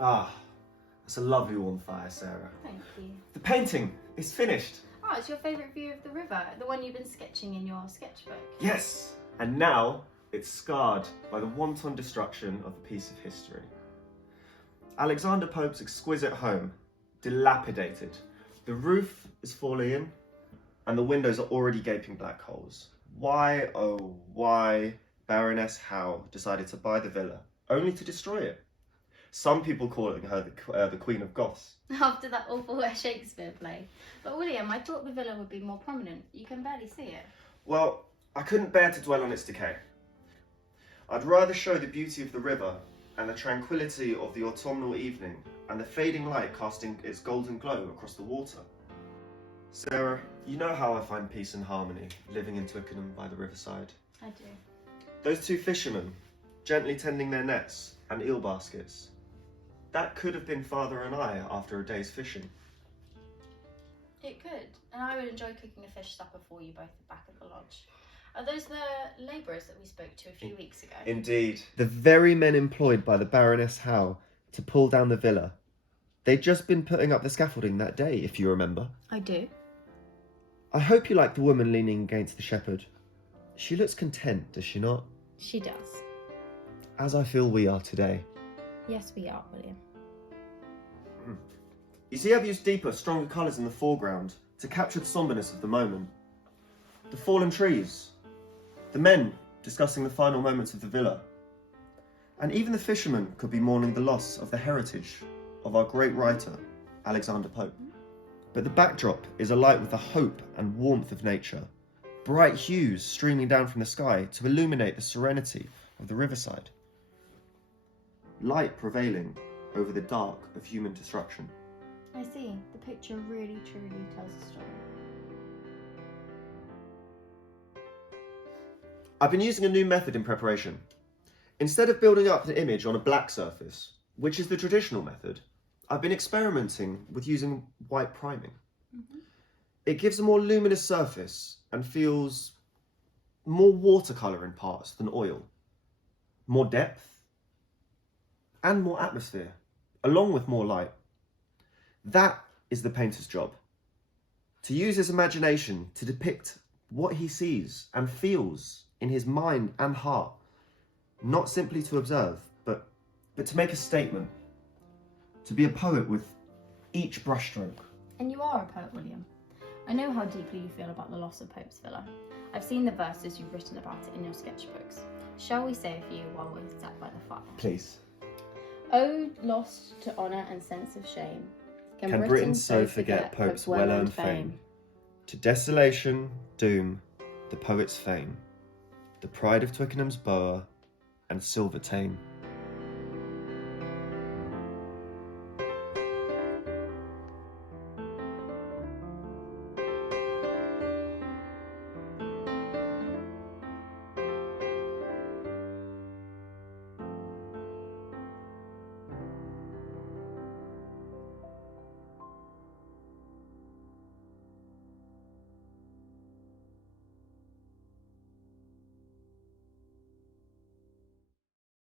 Ah, that's a lovely warm fire, Sarah. Thank you. The painting is finished. Oh, it's your favourite view of the river, the one you've been sketching in your sketchbook. Yes! And now it's scarred by the wanton destruction of a piece of history. Alexander Pope's exquisite home, dilapidated. The roof is falling in, and the windows are already gaping black holes. Why, oh why, Baroness Howe decided to buy the villa, only to destroy it. Some people calling her the Queen of Goths. After that awful Shakespeare play. But William, I thought the villa would be more prominent. You can barely see it. Well, I couldn't bear to dwell on its decay. I'd rather show the beauty of the river and the tranquility of the autumnal evening and the fading light casting its golden glow across the water. Sarah, you know how I find peace and harmony living in Twickenham by the riverside. I do. Those two fishermen, gently tending their nets and eel baskets. That could have been Father and I after a day's fishing. It could, and I would enjoy cooking a fish supper for you both at the back of the lodge. Are those the labourers that we spoke to a few weeks ago? Indeed. The very men employed by the Baroness Howe to pull down the villa. They'd just been putting up the scaffolding that day, if you remember. I do. I hope you like the woman leaning against the shepherd. She looks content, does she not? She does. As I feel we are today. Yes, we are, William. You see, I've used deeper, stronger colours in the foreground to capture the sombreness of the moment. The fallen trees, the men discussing the final moments of the villa, and even the fishermen could be mourning the loss of the heritage of our great writer, Alexander Pope. But the backdrop is alight with the hope and warmth of nature, bright hues streaming down from the sky to illuminate the serenity of the riverside. Light prevailing over the dark of human destruction. I see. The picture really, truly tells a story. I've been using a new method in preparation. Instead of building up the image on a black surface, which is the traditional method, I've been experimenting with using white priming. It gives a more luminous surface and feels more watercolour in parts than oil. More depth and more atmosphere, along with more light. That is the painter's job. To use his imagination to depict what he sees and feels in his mind and heart. Not simply to observe, but to make a statement. To be a poet with each brushstroke. And you are a poet, William. I know how deeply you feel about the loss of Pope's villa. I've seen the verses you've written about it in your sketchbooks. Shall we say a few while we're sat by the fire? Please. Ode lost to honour and sense of shame. Can Britain so forget Pope's well-earned fame? To desolation, doom, the poet's fame, the pride of Twickenham's bower and silver tame.